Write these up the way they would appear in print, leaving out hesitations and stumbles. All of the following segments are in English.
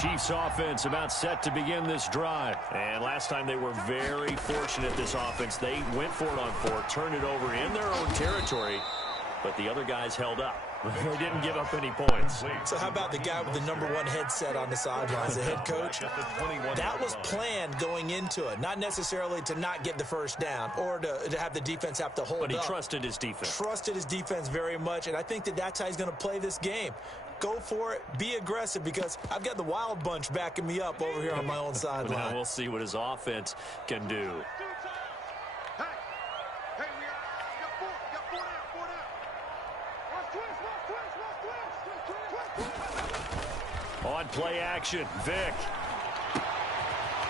Chiefs offense about set to begin this drive. And last time they were very fortunate, this offense. They went for it on 4, turned it over in their own territory, but the other guys held up. They didn't give up any points. So how about the guy with the #1 headset on the sidelines, the head coach? That was planned going into it, not necessarily to not get the first down or to have the defense have to hold up. But he trusted his defense. Trusted his defense very much, and I think that's how he's going to play this game. Go for it. Be aggressive, because I've got the wild bunch backing me up over here on my own sideline. Now we'll see what his offense can do. On play action, Vick.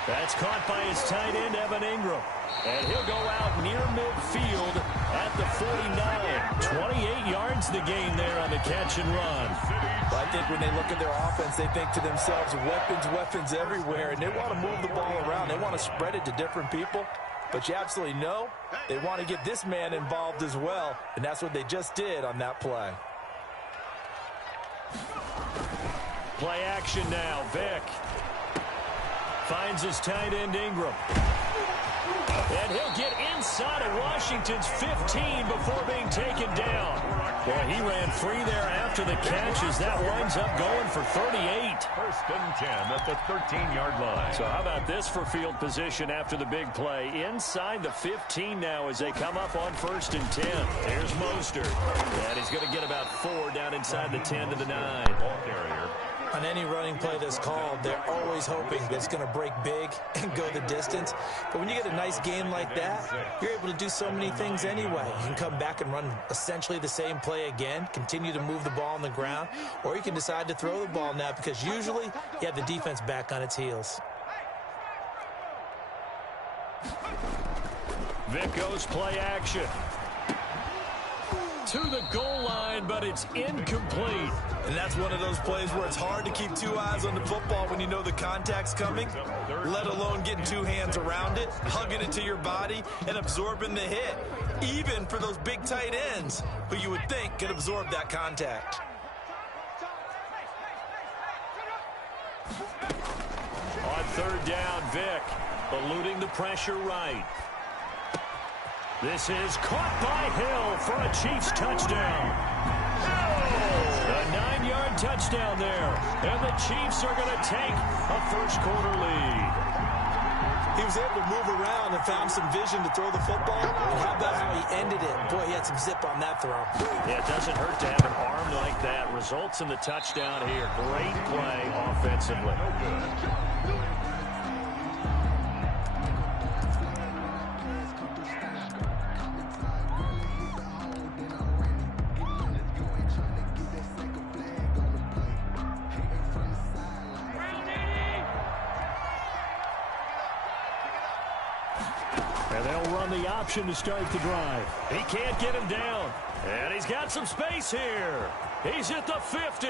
That's caught by his tight end, Evan Ingram. And he'll go out near midfield at the 49. 28 yards the gain there on the catch and run. I think when they look at their offense, they think to themselves, weapons everywhere, and they want to move the ball around. They want to spread it to different people. But you absolutely know they want to get this man involved as well, and that's what they just did on that play. Play action now, Vick. Finds his tight end, Ingram. And he'll get inside of Washington's 15 before being taken down. Boy, he ran free there after the catch as that winds up going for 38. First and 10 at the 13-yard line. So how about this for field position after the big play? Inside the 15 now as they come up on 1st and 10. There's Mostert. And he's going to get about 4 down inside the 10 to the 9. Ball carrier. On any running play that's called, they're always hoping that it's going to break big and go the distance. But when you get a nice game like that, you're able to do so many things anyway. You can come back and run essentially the same play again, continue to move the ball on the ground, or you can decide to throw the ball now, because usually you have the defense back on its heels. Vick goes play action. To the goal line, but it's incomplete. And that's one of those plays where it's hard to keep 2 eyes on the football when you know the contact's coming, let alone getting 2 hands around it, hugging it to your body, and absorbing the hit, even for those big tight ends who you would think could absorb that contact. On 3rd down, Vick eluding the pressure right. This is caught by Hill for a Chiefs touchdown. A 9-yard touchdown there. And the Chiefs are going to take a first-quarter lead. He was able to move around and found some vision to throw the football. And how about how he ended it? Boy, he had some zip on that throw. Yeah, it doesn't hurt to have an arm like that. Results in the touchdown here. Great play offensively. And they'll run the option to start the drive. He can't get him down. And he's got some space here. He's at the 50.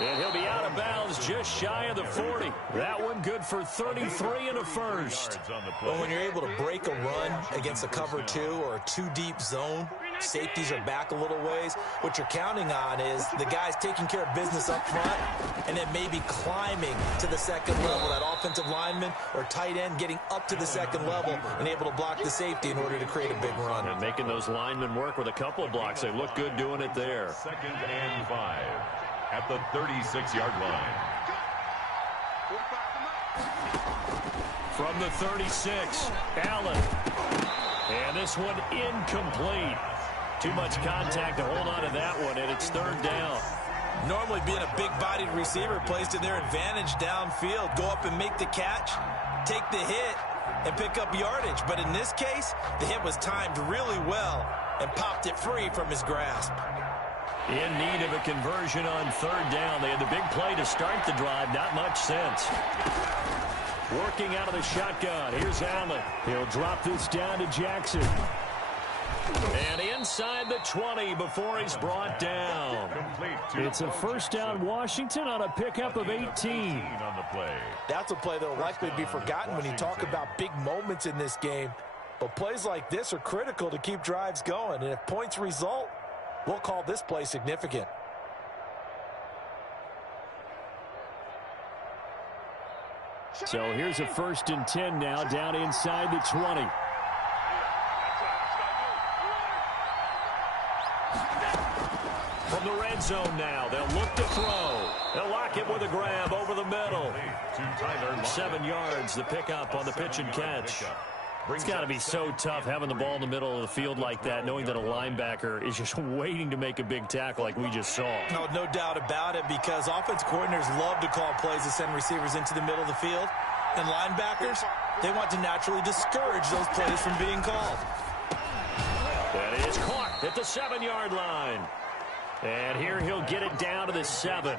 And he'll be out of bounds just shy of the 40. That one good for 33 and a first. Well, when you're able to break a run against a cover 2 or a 2-deep zone, safeties are back a little ways. What you're counting on is the guys taking care of business up front and then maybe climbing to the second level. That offensive lineman or tight end getting up to the second level and able to block the safety in order to create a big run. And making those linemen work with a couple of blocks. They look good doing it there. 2nd and 5 at the 36-yard line. From the 36, Allen. And this one incomplete. Too much contact to hold on to that one, and it's 3rd down. Normally being a big-bodied receiver plays to their advantage downfield. Go up and make the catch, take the hit, and pick up yardage. But in this case, the hit was timed really well and popped it free from his grasp. In need of a conversion on 3rd down. They had the big play to start the drive. Not much sense. Working out of the shotgun. Here's Allen. He'll drop this down to Jackson. And inside the 20 before he's brought down. It's a first down Washington on a pickup of 18. On the play. That's a play that will likely be forgotten when you talk about big moments in this game. But plays like this are critical to keep drives going. And if points result, we'll call this play significant. So here's a 1st and 10 now, down inside the 20. From the red zone now, they'll look to throw. They'll lock it with a grab over the middle. 7 yards, the pickup on the pitch and catch. It's got to be so tough having the ball in the middle of the field like that, knowing that a linebacker is just waiting to make a big tackle like we just saw. No doubt about it, because offense coordinators love to call plays to send receivers into the middle of the field. And linebackers, they want to naturally discourage those plays from being called. That is caught at the 7-yard line. And here he'll get it down to the 7.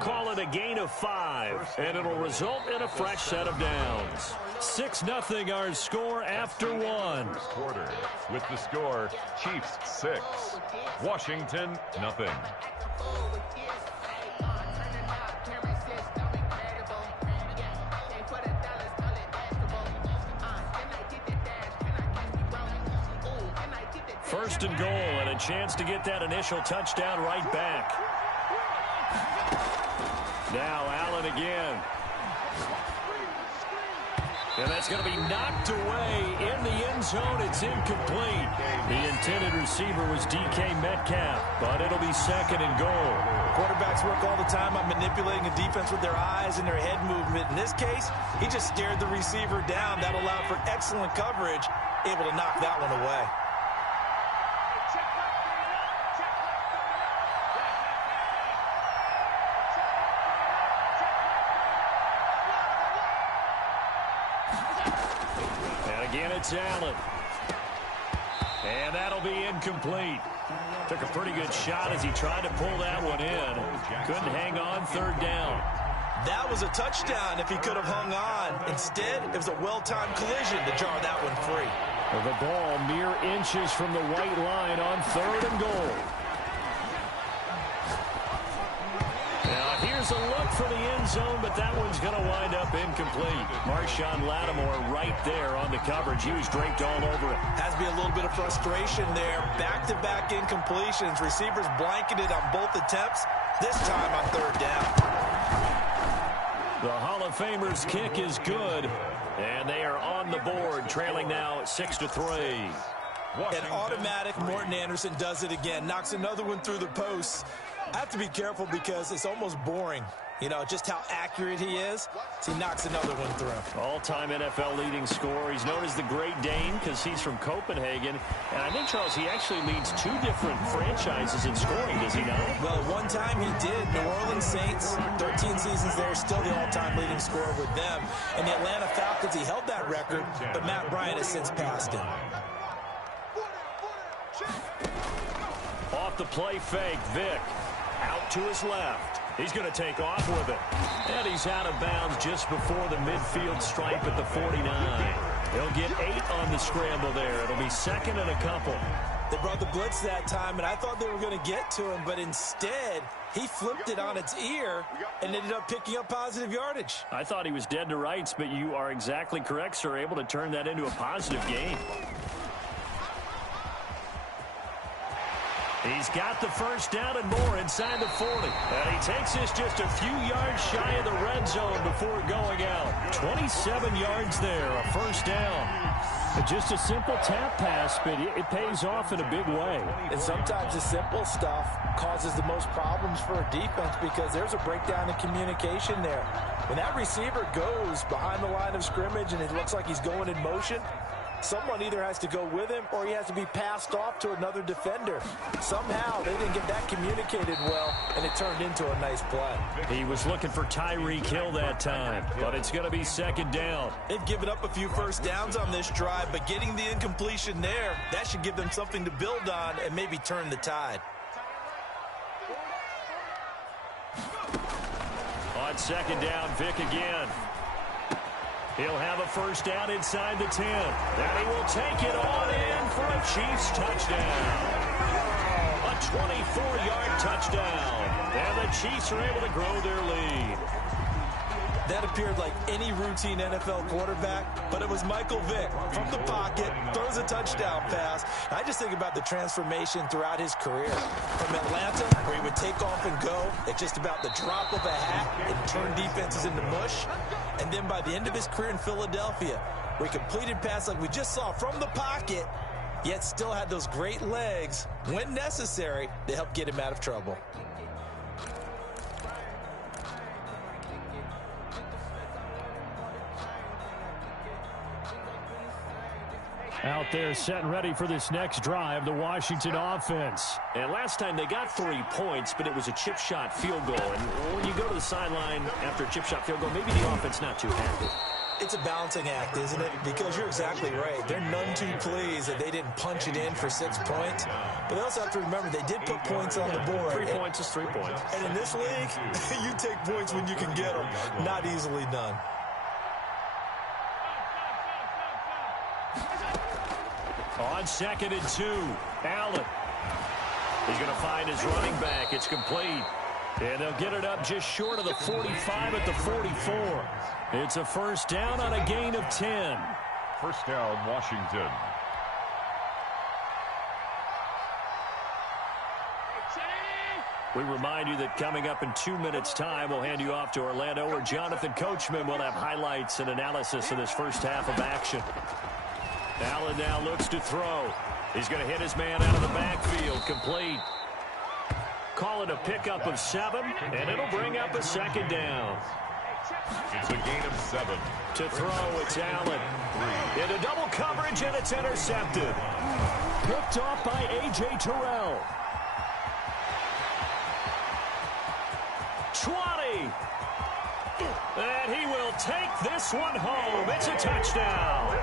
Call it a gain of 5, and it'll result in a fresh set of downs. 6-0 our score after 1. Quarter with the score, Chiefs 6, Washington nothing. First and goal, and a chance to get that initial touchdown right back. Now Allen again. And that's going to be knocked away in the end zone. It's incomplete. The intended receiver was DK Metcalf, but it'll be 2nd and goal. Quarterbacks work all the time on manipulating a defense with their eyes and their head movement. In this case, he just stared the receiver down. That allowed for excellent coverage, able to knock that one away. Again, it's Allen. And that'll be incomplete. Took a pretty good shot as he tried to pull that one in. Couldn't hang on 3rd down. That was a touchdown if he could have hung on. Instead, it was a well-timed collision to jar that one free. The ball mere inches from the white line on 3rd and goal. Now here's a look for the end zone, but that one's going to wind up incomplete. Marshawn Lattimore right there on the coverage. He was draped all over it. Has to be a little bit of frustration there. Back-to-back incompletions. Receivers blanketed on both attempts, this time on 3rd down. The Hall of Famer's kick is good, and they are on the board, trailing now 6-3. An automatic Morton Anderson does it again, knocks another one through the post. I have to be careful because it's almost boring, you know, just how accurate he is. So he knocks another one through. All-time NFL leading scorer. He's known as the Great Dane because he's from Copenhagen. And I think, Charles, he actually leads 2 different franchises in scoring, does he not? Well, one time he did. New Orleans Saints, 13 seasons there, still the all-time leading scorer with them. And the Atlanta Falcons, he held that record, but Matt Bryant has since passed him. Off the play fake, Vick. Out to his left. He's going to take off with it. And he's out of bounds just before the midfield stripe at the 49. He'll get 8 on the scramble there. It'll be 2nd and a couple. They brought the blitz that time, and I thought they were going to get to him, but instead, he flipped it on its ear and ended up picking up positive yardage. I thought he was dead to rights, but you are exactly correct, sir. Able to turn that into a positive gain. He's got the 1st down and more inside the 40. And he takes this just a few yards shy of the red zone before going out. 27 yards there, a 1st down. Just a simple tap pass, but it pays off in a big way. And sometimes the simple stuff causes the most problems for a defense because there's a breakdown in communication there. When that receiver goes behind the line of scrimmage and it looks like he's going in motion, someone either has to go with him or he has to be passed off to another defender. Somehow they didn't get that communicated well, and it turned into a nice play. He was looking for Tyreek Hill that time, but it's going to be 2nd down. They've given up a few 1st downs on this drive, but getting the incompletion there, that should give them something to build on and maybe turn the tide. On 2nd down, Vick again. He'll have a 1st down inside the 10. And he will take it on in for a Chiefs touchdown. A 24-yard touchdown. And the Chiefs are able to grow their lead. That appeared like any routine NFL quarterback, but it was Michael Vick from the pocket, throws a touchdown pass. I just think about the transformation throughout his career. From Atlanta, where he would take off and go at just about the drop of a hat and turn defenses into mush. And then by the end of his career in Philadelphia, where he completed passes like we just saw from the pocket, yet still had those great legs, when necessary, to help get him out of trouble. Out there set and ready for this next drive, the Washington offense. And last time they got 3 points, but it was a chip shot field goal. And when you go to the sideline after a chip shot field goal, maybe the offense not too happy. It's a balancing act, isn't it? Because you're exactly right. They're none too pleased that they didn't punch it in for 6 points. But they also have to remember they did put points on the board. 3 points is 3 points. And in this league, you take points when you can get them. Not easily done. On 2nd and 2, Allen. He's going to find his running back. It's complete. And they'll get it up just short of the 45 at the 44. It's a first down on a gain of 10. First down, Washington. We remind you that coming up in 2 minutes' time, we'll hand you off to Orlando, where Jonathan Coachman will have highlights and analysis of this first half of action. Allen now looks to throw. He's going to hit his man out of the backfield. Complete. Call it a pickup of 7, and it'll bring up a second down. It's a gain of 7. To throw, it's Allen. Into double coverage, and it's intercepted. Picked off by A.J. Terrell. 20. And he will take this one home. It's a touchdown.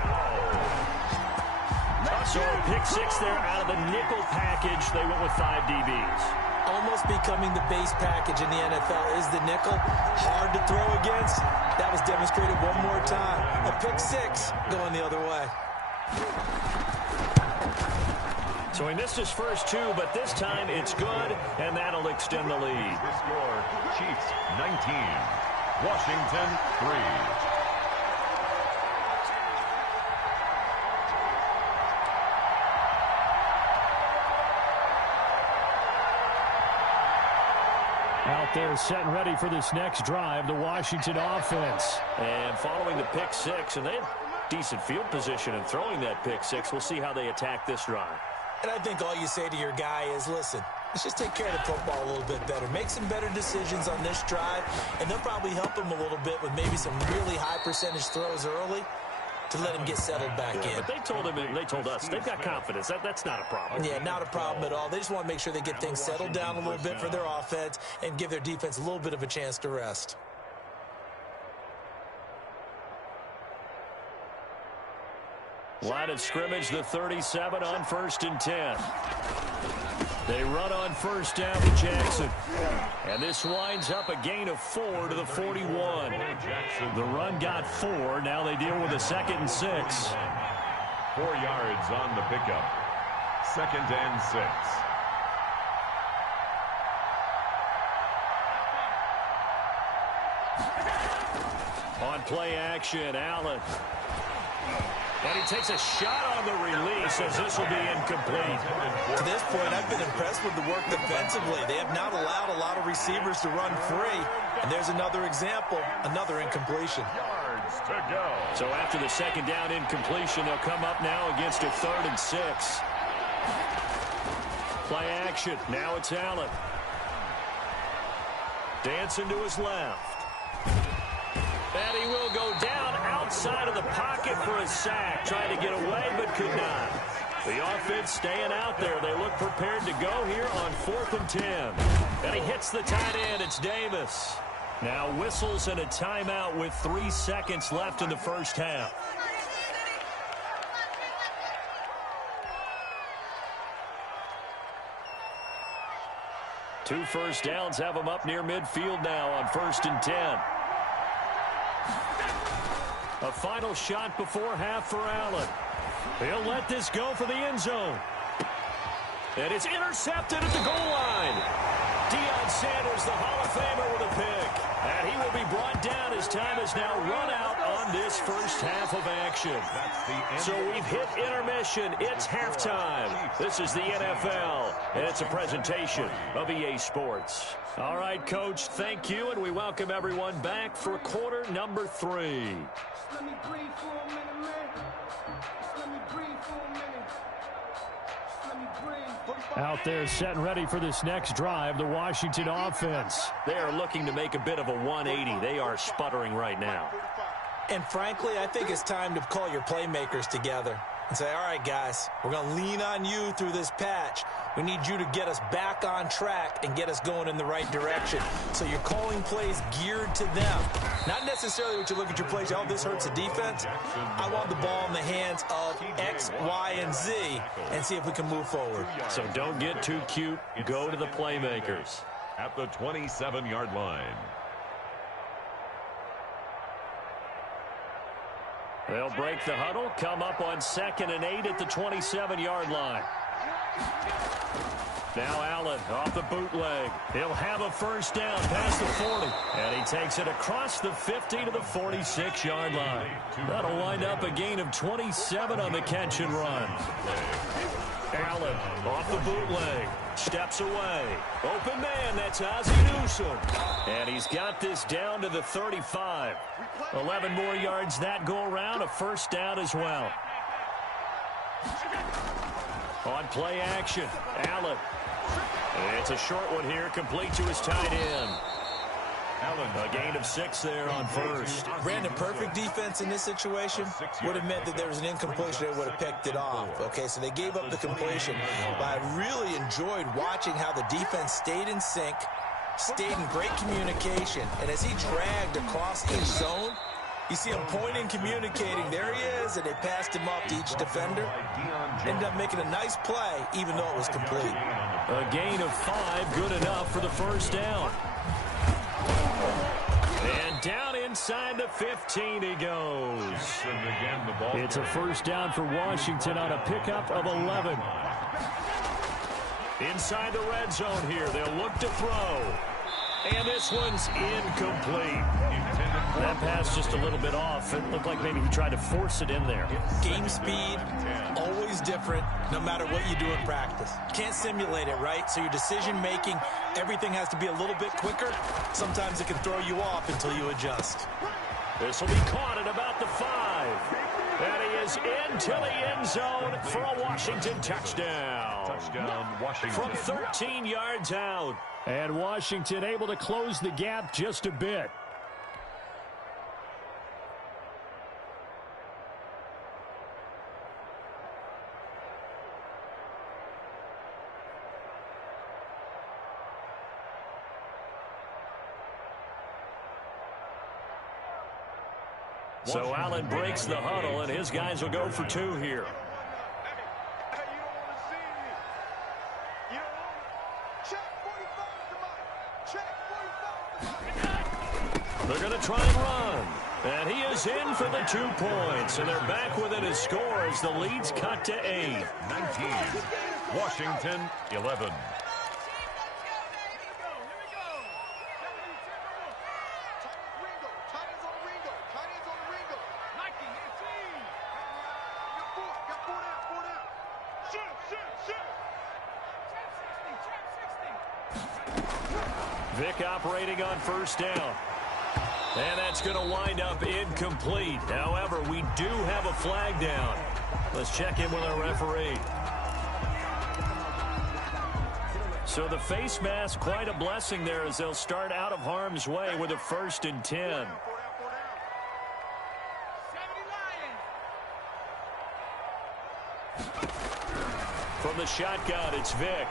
So a pick 6 there out of the nickel package. They went with 5 DBs. Almost becoming the base package in the NFL is the nickel. Hard to throw against. That was demonstrated one more time. A pick 6 going the other way. So he missed his first 2, but this time it's good, and that'll extend the lead. The score, Chiefs 19, Washington 3. Out there set and ready for this next drive, the Washington offense. And following the pick 6, and they had decent field position in throwing that pick 6. We'll see how they attack this drive. And I think all you say to your guy is, listen, let's just take care of the football a little bit better. Make some better decisions on this drive, and they'll probably help him a little bit with maybe some really high percentage throws early to let him get settled back in. But they told him, and they told us, they've got confidence. That's not a problem. Yeah, not a problem at all. They just want to make sure they get things settled down a little bit for their offense and give their defense a little bit of a chance to rest. Line of scrimmage, the 37 on 1st and 10. They run on first down to Jackson. And this winds up a gain of 4 to the 41. The run got 4. Now they deal with a 2nd and 6. 4 yards on the pickup. 2nd and 6. On play action, Allen. And he takes a shot on the release as this will be incomplete. To this point, I've been impressed with the work defensively. They have not allowed a lot of receivers to run free. And there's another example, another incompletion. Yards to go. So after the 2nd down incompletion, they'll come up now against a 3rd and 6. Play action. Now it's Allen. Dancing to his left. And he will go down outside of the pocket for a sack. Trying to get away, but could not. The offense staying out there. They look prepared to go here on 4th and 10. And he hits the tight end. It's Davis. Now whistles and a timeout with 3 seconds left in the first half. Two first downs have them up near midfield now on 1st and 10. A final shot before half for Allen. He'll let this go for the end zone. And it's intercepted at the goal line. Deion Sanders, the Hall of Famer, with a pick. And he will be brought down as time has now run out on this first half of action. So we've hit intermission. It's halftime. This is the NFL, and it's a presentation of EA Sports. All right, Coach, thank you, and we welcome everyone back for quarter number 3. Let me breathe for a minute, man. Let me breathe for a minute. Let me breathe. Out there set and ready for this next drive, the Washington offense. They are looking to make a bit of a 180. They are sputtering right now. And frankly, I think it's time to call your playmakers together and say, all right, guys, we're going to lean on you through this patch. We need you to get us back on track and get us going in the right direction. So you're calling plays geared to them. Not necessarily what you look at your plays, oh, this hurts the defense. I want the ball in the hands of X, Y, and Z and see if we can move forward. So don't get too cute. Go to the playmakers. At the 27-yard line. They'll break the huddle, come up on 2nd and 8 at the 27-yard line. Now Allen off the bootleg. He'll have a first down past the 40. And he takes it across the 50 to the 46-yard line. That'll wind up a gain of 27 on the catch and run. Allen off the bootleg. Steps away. Open man, that's Ozzie Newsome. And he's got this down to the 35. 11 more yards that go around, a first down as well. On play action, Allen. It's a short one here, complete to his tight end. Allen, a gain of 6 there on first. Brandon, perfect defense in this situation would have meant that there was an incompletion that would have picked it off. Okay, so they gave up the completion. But I really enjoyed watching how the defense stayed in sync, stayed in great communication. And as he dragged across each zone, you see him pointing, communicating. There he is, and they passed him off to each defender. Ended up making a nice play, even though it was complete. A gain of 5, good enough for the first down. And down inside the 15 he goes. It's a first down for Washington on a pickup of 11. Inside the red zone here, they'll look to throw. And this one's incomplete. That pass just a little bit off. It looked like maybe he tried to force it in there. Game speed, always different, no matter what you do in practice. Can't simulate it, right? So your decision-making, everything has to be a little bit quicker. Sometimes it can throw you off until you adjust. This will be caught at about the 5. And he is into the end zone for a Washington touchdown. Touchdown, Washington. From 13 yards out. And Washington able to close the gap just a bit. So Allen breaks the huddle, and his guys will go for 2 here. They're going to try and run. And he is in for the 2 points. And they're back within a score as the lead's cut to 8. 19. Washington, 11. Vick operating on first down. And that's going to wind up incomplete. However, we do have a flag down. Let's check in with our referee. So the face mask, quite a blessing there as they'll start out of harm's way with a 1st and 10. From the shotgun, it's Vick.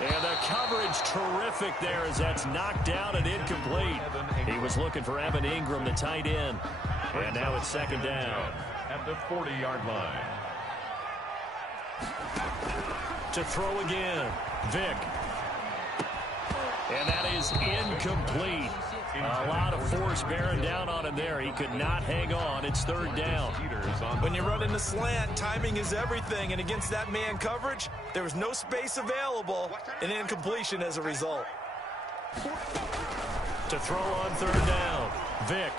And the coverage terrific there as that's knocked down and incomplete. He was looking for Evan Ingram, the tight end. And now it's 2nd down. At the 40-yard line. To throw again, Vick. And that is incomplete. A lot of force bearing down on him there. He could not hang on. It's third down. When you run in the slant, timing is everything. And against that man coverage, there was no space available, and incompletion as a result. To throw on third down, Vick.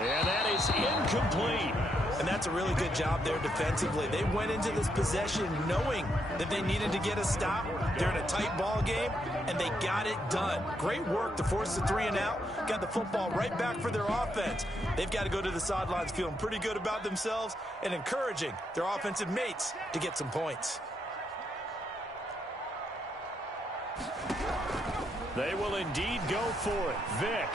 And that is incomplete. And that's a really good job there defensively. They went into this possession knowing that they needed to get a stop. They're in a tight ball game, and they got it done. Great work to force the 3 and out. Got the football right back for their offense. They've got to go to the sidelines feeling pretty good about themselves and encouraging their offensive mates to get some points. They will indeed go for it. Vick.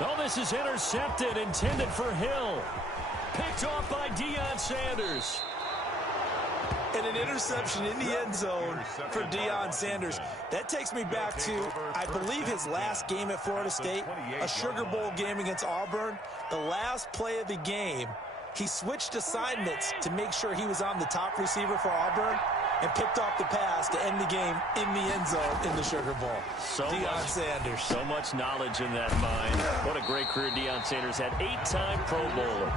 Oh, this is intercepted, intended for Hill. Picked off by Deion Sanders. And an interception in the end zone for Deion Sanders. That takes me back to, I believe, his last game at Florida State, a Sugar Bowl game against Auburn. The last play of the game, he switched assignments to make sure he was on the top receiver for Auburn and picked off the pass to end the game in the end zone in the Sugar Bowl. Deion Sanders. So much knowledge in that mind. What a great career Deion Sanders had. 8-time Pro Bowler.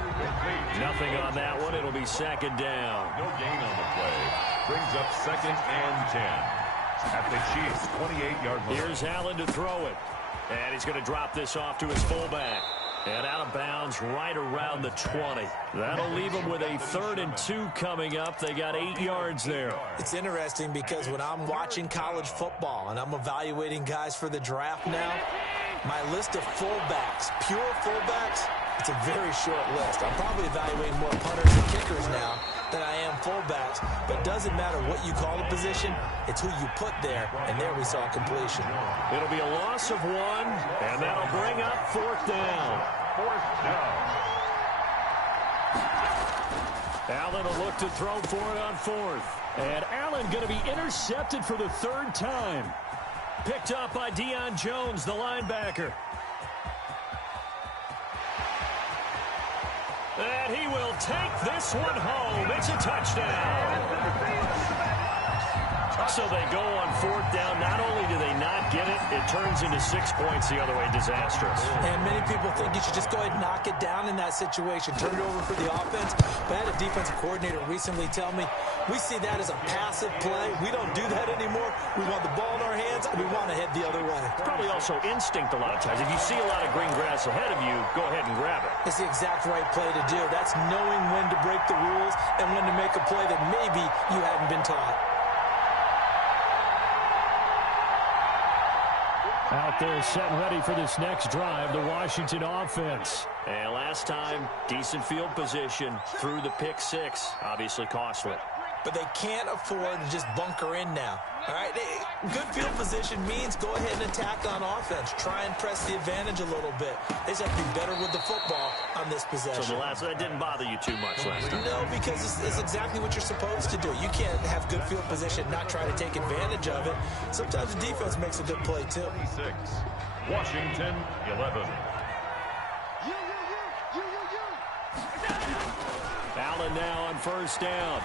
Nothing on that one. It'll be second down. No gain on the play. Brings up 2nd and 10. At the Chiefs' 28-yard line. Here's Allen to throw it. And he's going to drop this off to his fullback. And out of bounds right around the 20. That'll leave them with a 3rd and 2 coming up. They got 8 yards there. It's interesting because when I'm watching college football and I'm evaluating guys for the draft now, my list of fullbacks, pure fullbacks, it's a very short list. I'm probably evaluating more punters and kickers now than I am fullbacks. But it doesn't matter what you call the position, it's who you put there. And there we saw completion. It'll be a loss of 1, and that'll bring up 4th down. 4th down. Allen will look to throw for it on 4th. And Allen going to be intercepted for the 3rd time. Picked up by Deion Jones, the linebacker. And he will take this one home. It's a touchdown. So they go on 4th down. Not only do they not get it, it turns into 6 points the other way. Disastrous. And many people think you should just go ahead and knock it down in that situation. Turn it over for the offense. But I had a defensive coordinator recently tell me, we see that as a passive play. We don't do that anymore. We want the ball in our hands, and we want to head the other way. It's probably also instinct a lot of times. If you see a lot of green grass ahead of you, go ahead and grab it. It's the exact right play to do. That's knowing when to break the rules and when to make a play that maybe you hadn't been taught. Out there set ready for this next drive, the Washington offense. And last time, decent field position through the pick 6. Obviously costly. But they can't afford to just bunker in now. All right, good field position means go ahead and attack on offense. Try and press the advantage a little bit. They just have to be better with the football on this possession. So that didn't bother you too much last time? No, because it's exactly what you're supposed to do. You can't have good field position and not try to take advantage of it. Sometimes the defense makes a good play, too. 26. Washington, 11. Allen now on 1st down.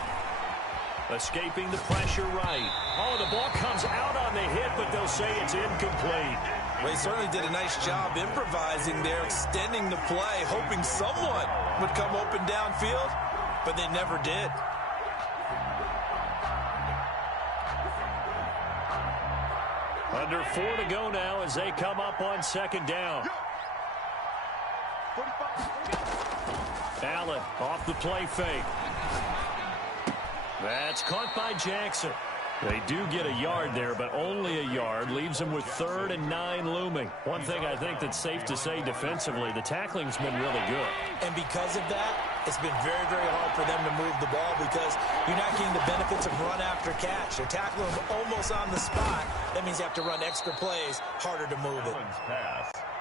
Escaping the pressure right. Oh, the ball comes out on the hit, but they'll say it's incomplete. Well, he certainly did a nice job improvising there, extending the play, hoping someone would come open downfield, but they never did. Under 4 to go now as they come up on 2nd down. Allen off the play fake. That's caught by Jackson. They do get a yard there, but only a yard. Leaves them with 3rd and 9 looming. One thing I think that's safe to say defensively, the tackling's been really good. And because of that, it's been very, very hard for them to move the ball because you're not getting the benefits of run after catch. They're tackling them almost on the spot. That means you have to run extra plays, harder to move it.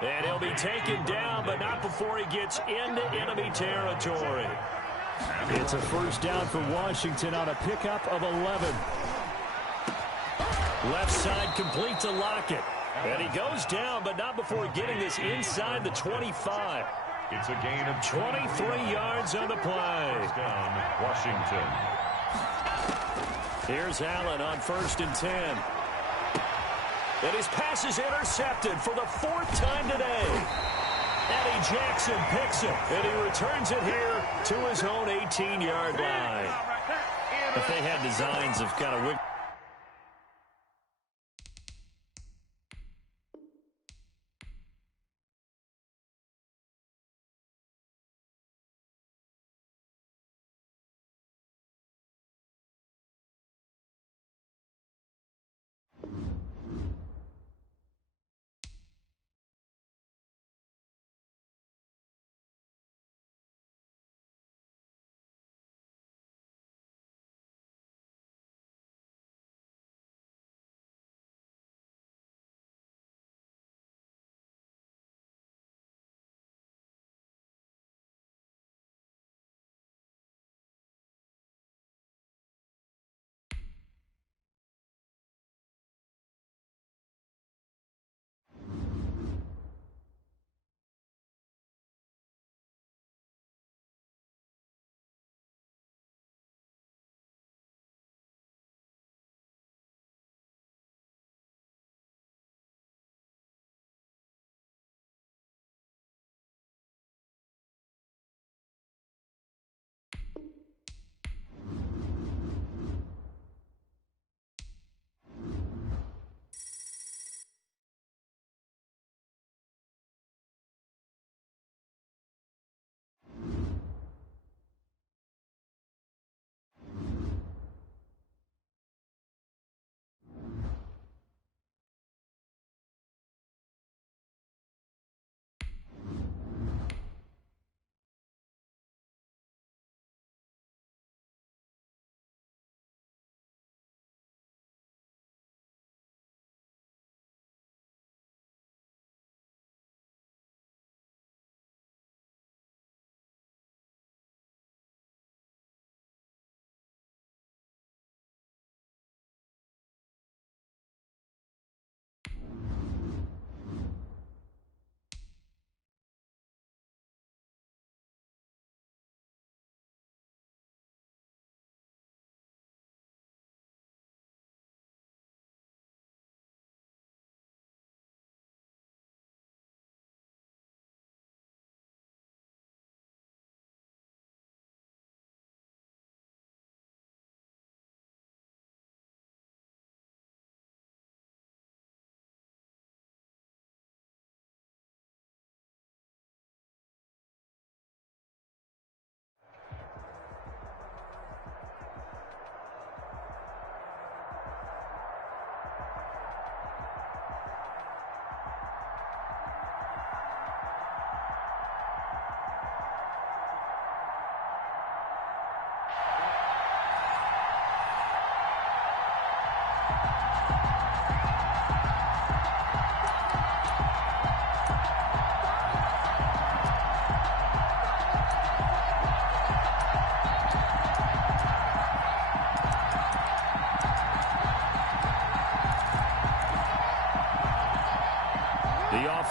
And he'll be taken down, but not before he gets into enemy territory. It's a 1st down for Washington on a pickup of 11. Left side complete to Lockett. And he goes down, but not before getting this inside the 25. It's a gain of 23 yards on the play. Down, Washington. Here's Allen on 1st and 10. And his pass is intercepted for the 4th time today. Eddie Jackson picks it, and he returns it here to his own 18-yard line. If they had designs of kind of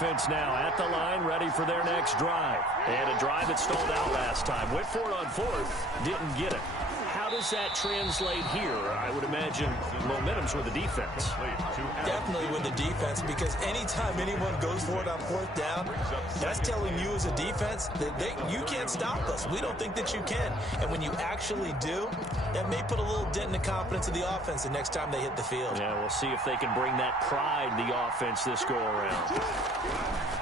offense now at the line, ready for their next drive. And a drive that stalled out last time. Went for it on 4th, didn't get it. How does that translate here? I would imagine momentum's with the defense. Definitely with the defense, because anytime anyone goes for it on 4th down, that's telling you as a defense that you can't stop us. We don't think that you can. And when you actually do, that may put a little dent in the confidence of the offense the next time they hit the field. Yeah, we'll see if they can bring that pride to the offense this go-around.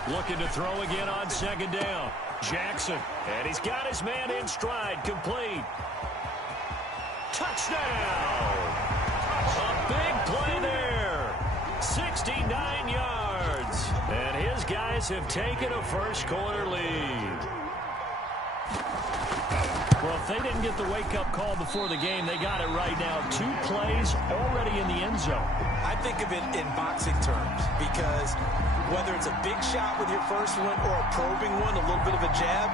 Looking to throw again on 2nd down. Jackson, and he's got his man in stride, complete. Touchdown! A big play there. 69 yards. And his guys have taken a first-quarter lead. Well, if they didn't get the wake-up call before the game, they got it right now. 2 plays already in the end zone. I think of it in boxing terms, because whether it's a big shot with your first one or a probing one, a little bit of a jab,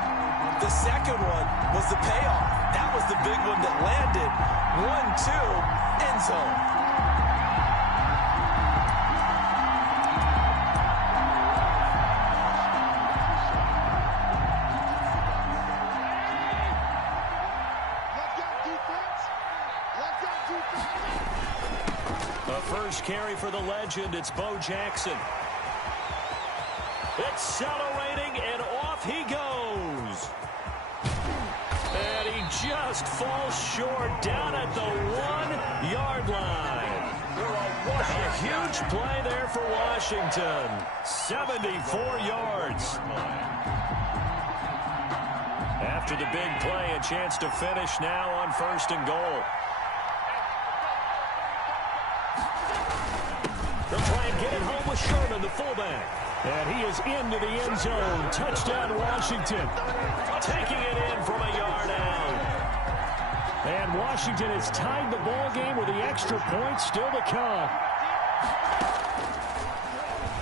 the second one was the payoff. That was the big one that landed. 1-2, end zone. A first carry for the legend. It's Bo Jackson. Accelerating, and off he goes. And he just falls short down at the 1-yard line. A huge play there for Washington. 74 yards. After the big play, a chance to finish now on 1st and goal. They'll try and get it home with Sherman, the fullback. And he is into the end zone. Touchdown, Washington. Taking it in from a yard out. And Washington has tied the ball game with the extra point still to come.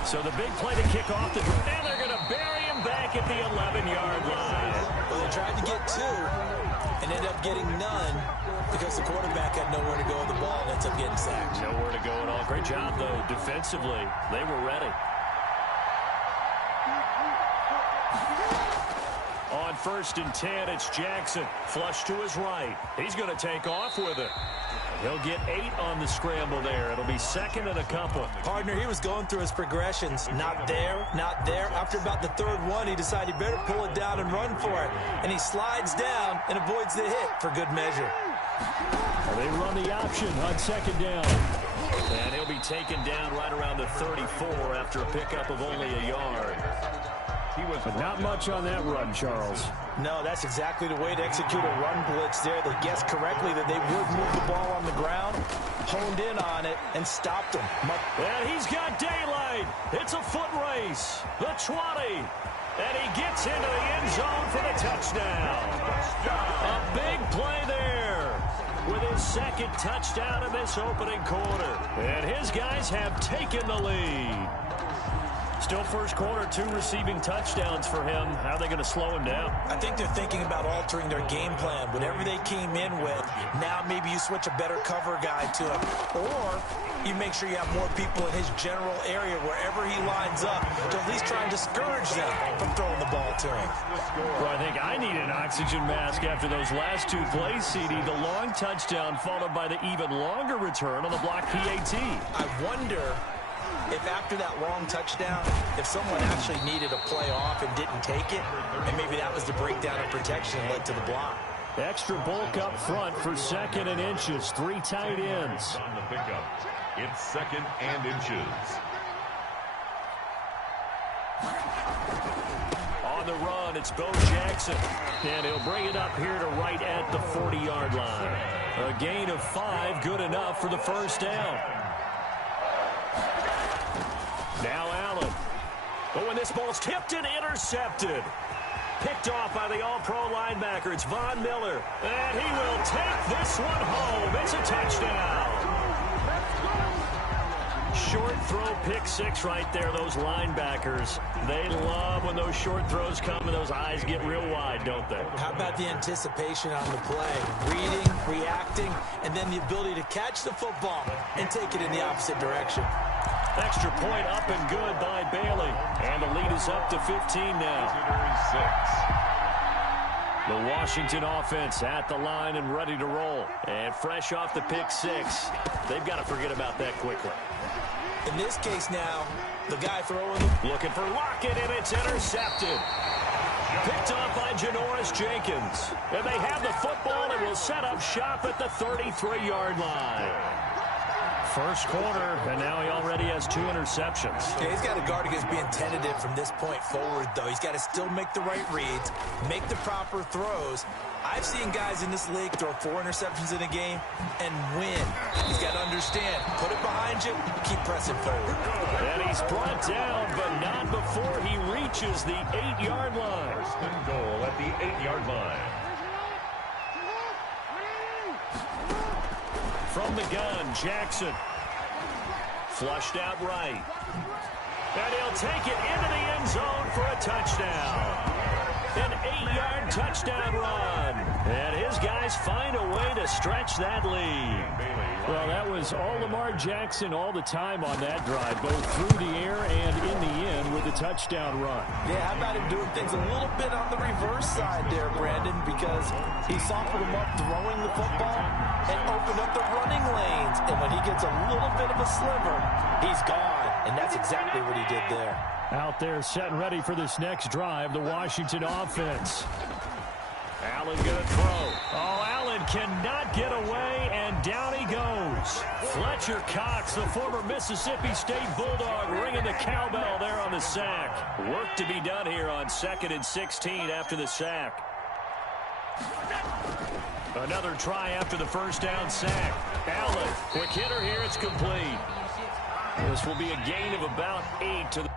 So the big play to kick off the drive. And they're going to bury him back at the 11-yard line. Well, they tried to get 2 and ended up getting none because the quarterback had nowhere to go with the ball and ends up getting sacked. Nowhere to go at all. Great job, though, defensively. They were ready. On 1st and 10, it's Jackson. Flush to his right. He's going to take off with it. He'll get 8 on the scramble there. It'll be 2nd and a couple. Partner, he was going through his progressions. Not there, not there. After about the 3rd one, he decided he better pull it down and run for it. And he slides down and avoids the hit for good measure. They run the option on 2nd down. And he'll be taken down right around the 34 after a pickup of only a yard. But not much on that run, Charles. No, that's exactly the way to execute a run blitz there. They guessed correctly that they would move the ball on the ground, honed in on it, and stopped him. And he's got daylight. It's a foot race. The 20. And he gets into the end zone for the touchdown. A big play there with his 2nd touchdown in this opening quarter. And his guys have taken the lead. Still first quarter, 2 receiving touchdowns for him. How are they going to slow him down? I think they're thinking about altering their game plan. Whatever they came in with, now maybe you switch a better cover guy to him. Or you make sure you have more people in his general area wherever he lines up to at least try and discourage them from throwing the ball to him. Well, I think I need an oxygen mask after those last 2 plays, CD. The long touchdown followed by the even longer return on the block PAT. I wonder if after that long touchdown, if someone actually needed a play off and didn't take it, and maybe that was the breakdown of protection that led to the block. Extra bulk up front for 2nd and inches. 3 tight ends. On the pickup, it's 2nd and inches. On the run, it's Bo Jackson. And he'll bring it up here to right at the 40-yard line. A gain of 5, good enough for the 1st down. Now Allen. But when this ball's tipped and intercepted. Picked off by the all-pro linebacker. It's Von Miller. And he will take this one home. It's a touchdown. Short throw, pick 6 right there. Those linebackers, they love when those short throws come and those eyes get real wide, don't they? How about the anticipation on the play? Reading, reacting, and then the ability to catch the football and take it in the opposite direction. Extra point up and good by Bailey. And the lead is up to 15 now. The Washington offense at the line and ready to roll. And fresh off the pick 6. They've got to forget about that quickly. In this case now, the guy throwing looking for Lockett, and it's intercepted. Picked off by Janoris Jenkins. And they have the football and will set up shop at the 33-yard line. First quarter, and now he already has 2 interceptions. Yeah, he's got to guard against being tentative from this point forward, though. He's got to still make the right reads, make the proper throws. I've seen guys in this league throw 4 interceptions in a game and win. He's got to understand, put it behind you, keep pressing forward. And he's brought down, but not before he reaches the 8-yard line. First and goal at the 8-yard line. From the gun, Jackson. Flushed out right. And he'll take it into the end zone for a touchdown. An 8-yard touchdown run. And his guys find a way to stretch that lead. Well, that was all Lamar Jackson all the time on that drive, both through the air and in the end with a touchdown run. Yeah, how about him doing things a little bit on the reverse side there, Brandon, because he softened him up throwing the football and opened up the running lanes. And when he gets a little bit of a sliver, he's gone. And that's exactly what he did there. Out there set and ready for this next drive, the Washington offense. Allen going to throw. Oh, Allen cannot get away, and down he goes. Fletcher Cox, the former Mississippi State Bulldog, ringing the cowbell there on the sack. Work to be done here on 2nd and 16 after the sack. Another try after the first down sack. Allen, quick hitter here, it's complete. This will be a gain of about 8 to the...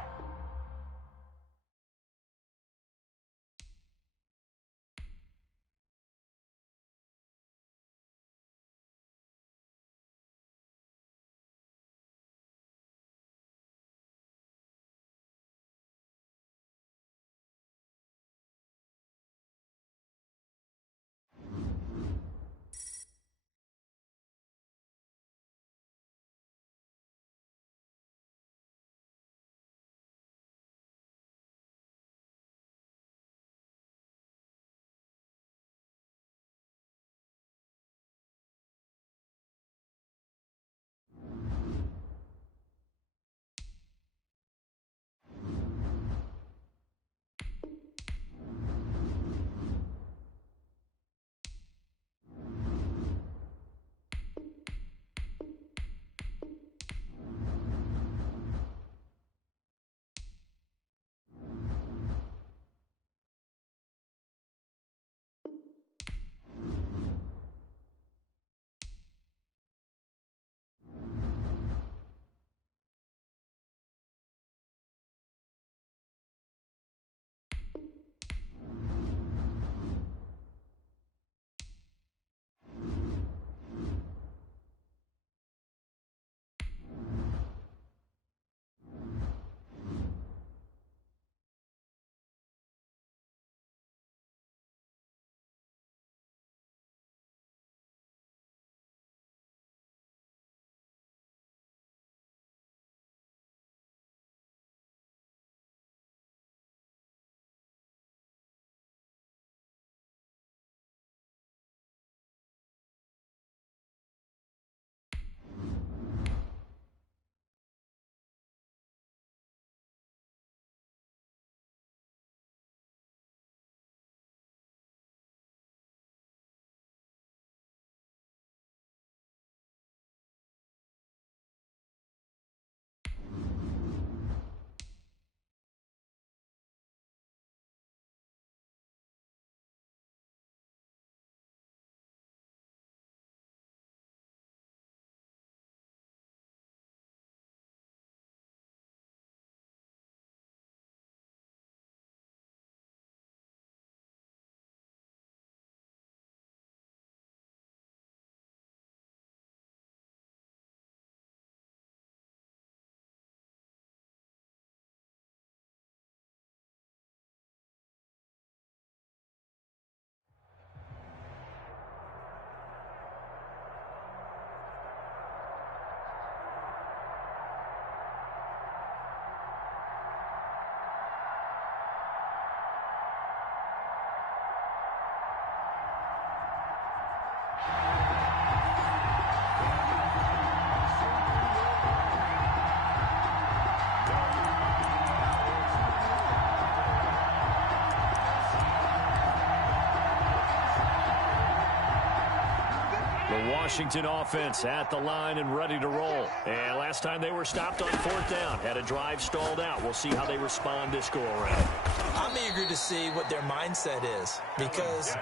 The Washington offense at the line and ready to roll. And last time they were stopped on 4th down, had a drive stalled out. We'll see how they respond this go-around. I'm eager to see what their mindset is, because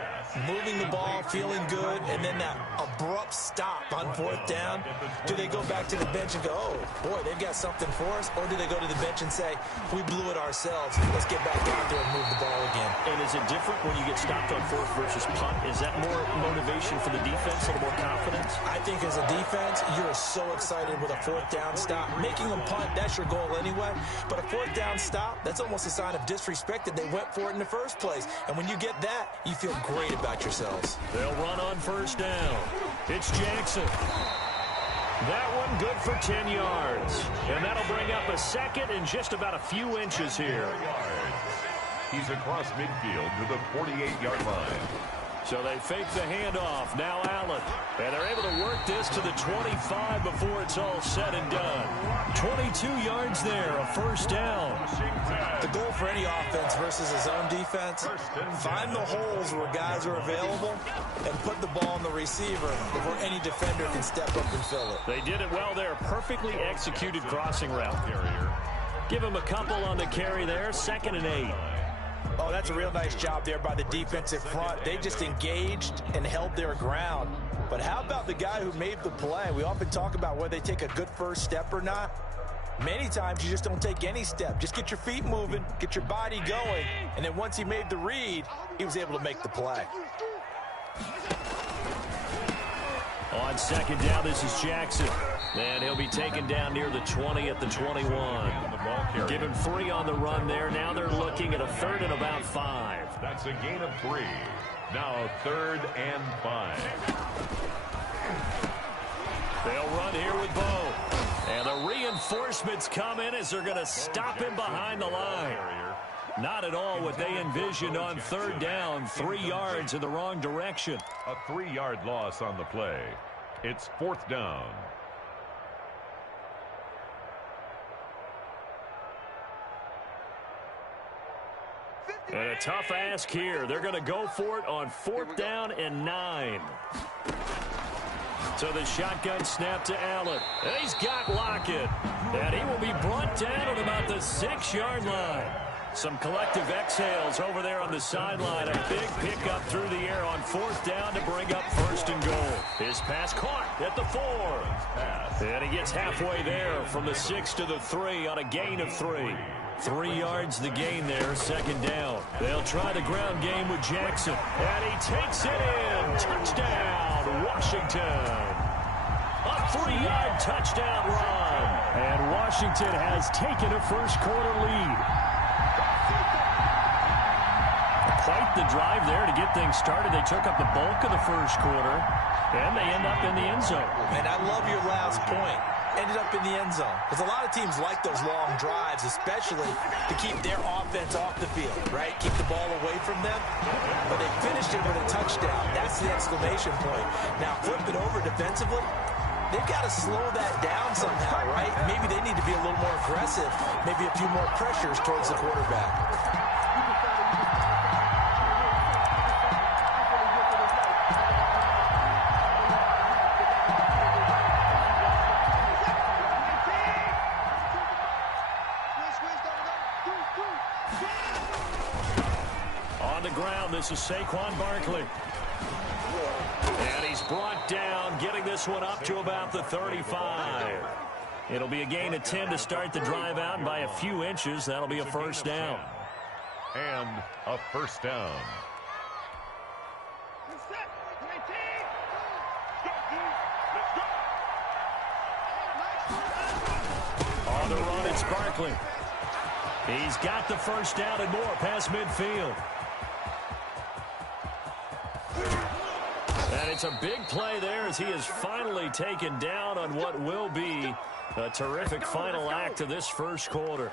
moving the ball, feeling good, and then that abrupt stop on 4th down, do they go back to the bench and go, oh, boy, they've got something for us, or do they go to the bench and say, we blew it ourselves, let's get back out there and move the ball again? And is it different when you get stopped on 4th versus punt? Is that more motivation for the defense, a little more confidence? I think as a defense, you're so excited with a 4th down stop. Making them punt, that's your goal anyway, but a 4th down stop, that's almost a sign of disrespect fact that they went for it in the first place. And when you get that, you feel great about yourselves. They'll run on first down. It's Jackson. That one good for 10 yards. And that'll bring up a second and just about a few inches here. He's across midfield to the 48-yard line. So they fake the handoff. Now Allen. And they're able to work this to the 25 before it's all said and done. 22 yards there, a first down. The goal for any offense versus a zone defense, find the holes where guys are available and put the ball on the receiver before any defender can step up and fill it. They did it well there. Perfectly executed crossing route. Give him a couple on the carry there. 2nd and 8. Oh, that's a real nice job there by the defensive front. They just engaged and held their ground. But how about the guy who made the play? We often talk about whether they take a good first step or not. Many times you just don't take any step. Just get your feet moving, get your body going, and then once he made the read, he was able to make the play. On 2nd down, this is Jackson. And he'll be taken down near the 20 at the 21. Give him 3 on the run there. Now they're looking at a 3rd and about 5. That's a gain of 3. Now 3rd and 5. They'll run here with Bo. And the reinforcements come in as they're going to stop him behind the line. Not at all what they envisioned on 3rd down. 3 yards in the wrong direction. A 3-yard loss on the play. It's 4th down. And a tough ask here. They're going to go for it on 4th down and 9. So the shotgun snap to Allen. And he's got Lockett. And he will be brought down at about the 6-yard line. Some collective exhales over there on the sideline. A big pickup through the air on 4th down to bring up 1st and goal. His pass caught at the 4. And he gets halfway there from the 6 to the 3 on a gain of 3. 3 yards the gain there, 2nd down. They'll try the ground game with Jackson. And he takes it in. Touchdown, Washington. A 3-yard touchdown run. And Washington has taken a first-quarter lead. Quite the drive there to get things started. They took up the bulk of the first quarter, and they end up in the end zone. And I love your last point. Ended up in the end zone. Because a lot of teams like those long drives, especially to keep their offense off the field, right? Keep the ball away from them. But they finished it with a touchdown. That's the exclamation point. Now, flip it over defensively. They've got to slow that down somehow, right? Maybe they need to be a little more aggressive. Maybe a few more pressures towards the quarterback. This is Saquon Barkley. And he's brought down, getting this one up to about the 35. It'll be a gain of 10 to start the drive out, and by a few inches, that'll be a first down. And a first down. On the run, it's Barkley. He's got the first down and more past midfield. And it's a big play there as he is finally taken down on what will be a terrific final act of this first quarter.